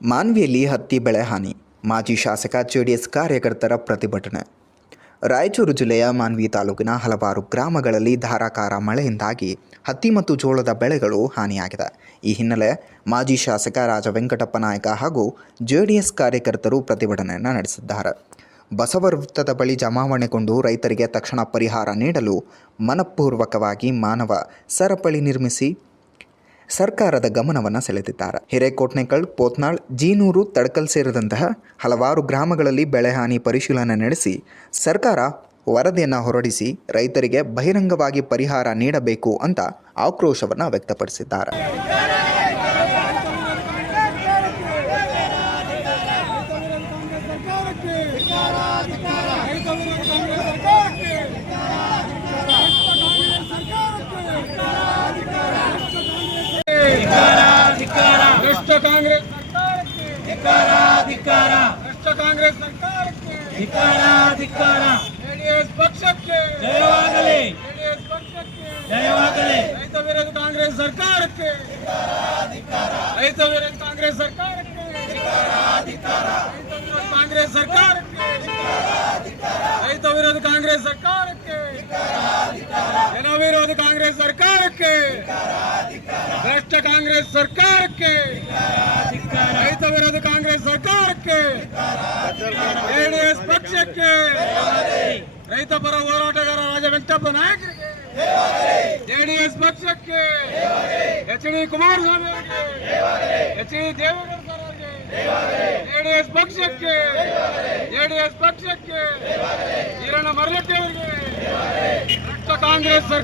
ಮಾನ್ವಿಯಲ್ಲಿ ಹತ್ತಿ ಬೆಳೆ ಹಾನಿ, ಮಾಜಿ ಶಾಸಕ ಜೆಡಿಎಸ್ ಕಾರ್ಯಕರ್ತರ ಪ್ರತಿಭಟನೆ. ರಾಯಚೂರು ಜಿಲ್ಲೆಯ ಮಾನ್ವಿ ತಾಲೂಕಿನ ಹಲವಾರು ಗ್ರಾಮಗಳಲ್ಲಿ ಧಾರಾಕಾರ ಮಳೆಯಿಂದಾಗಿ ಹತ್ತಿ ಮತ್ತು ಜೋಳದ ಬೆಳೆಗಳು ಹಾನಿಯಾಗಿದೆ. ಈ ಹಿನ್ನೆಲೆ ಮಾಜಿ ಶಾಸಕ ರಾಜವೆಂಕಟಪ್ಪ ನಾಯಕ ಹಾಗೂ ಜೆಡಿಎಸ್ ಕಾರ್ಯಕರ್ತರು ಪ್ರತಿಭಟನೆಯನ್ನು ನಡೆಸಿದ್ದಾರೆ. ಬಸವ ವೃತ್ತದ ಬಳಿ ಜಮಾವಣೆಗೊಂಡು ರೈತರಿಗೆ ತಕ್ಷಣ ಪರಿಹಾರ ನೀಡಲು ಮನಪೂರ್ವಕವಾಗಿ ಮಾನವ ಸರಪಳಿ ನಿರ್ಮಿಸಿ ಸರ್ಕಾರದ ಗಮನವನ್ನು ಸೆಳೆದಿದ್ದಾರೆ. ಹಿರೇಕೋಟ್ನೇಕಲ್, ಪೋತ್ನಾಳ್, ಜೀನೂರು, ತಡಕಲ್ ಸೇರಿದಂತಹ ಹಲವಾರು ಗ್ರಾಮಗಳಲ್ಲಿ ಬೆಳೆ ಹಾನಿ ಪರಿಶೀಲನೆ ನಡೆಸಿ ಸರ್ಕಾರ ವರದಿಯನ್ನು ಹೊರಡಿಸಿ ರೈತರಿಗೆ ಬಹಿರಂಗವಾಗಿ ಪರಿಹಾರ ನೀಡಬೇಕು ಅಂತ ಆಕ್ರೋಶವನ್ನು ವ್ಯಕ್ತಪಡಿಸಿದ್ದಾರೆ. ಭ್ರಷ್ಟ ಕಾಂಗ್ರೆಸ್ ಸರ್ಕಾರಕ್ಕೆ ಜೆಡಿಎಸ್ ಪಕ್ಷಕ್ಕೆ ಜಯವಾಗಲಿ. ರೈತ ವಿರೋಧ ಕಾಂಗ್ರೆಸ್ ಸರ್ಕಾರಕ್ಕೆ ರೈತ ವಿರೋಧ ಕಾಂಗ್ರೆಸ್ ಸರ್ಕಾರಕ್ಕೆ ರೈತ ವಿರೋಧ ಕಾಂಗ್ರೆಸ್ ಸರ್ಕಾರಕ್ಕೆ ಜನ ವಿರೋಧ ಕಾಂಗ್ರೆಸ್ ಸರ್ಕಾರಕ್ಕೆ ಭ್ರಷ್ಟ ಕಾಂಗ್ರೆಸ್ ಸರ್ಕಾರಕ್ಕೆ ರೈತ ವಿರೋಧ ಕಾಂಗ್ರೆಸ್ ಸರ್ಕಾರಕ್ಕೆ ಜೆಡಿಎಸ್ ಪಕ್ಷಕ್ಕೆ ರೈತ ಪರ ಹೋರಾಟಗಾರ ರಾಜವೆಂಕಟಪ್ಪ ನಾಯಕರಿಗೆ ಜೆಡಿಎಸ್ ಪಕ್ಷಕ್ಕೆ ಎಚ್.ಡಿ. ಕುಮಾರಸ್ವಾಮಿ ಅವರಿಗೆ ಎಚ್.ಡಿ. ದೇವೇಗೌಡ ಸರ್ ಅವರಿಗೆ ಜೆಡಿಎಸ್ ಪಕ್ಷಕ್ಕೆ ಈರಣ್ಣ ಮರಳಟ್ಟಿ ಅವರಿಗೆ ಭ್ರಷ್ಟ ಕಾಂಗ್ರೆಸ್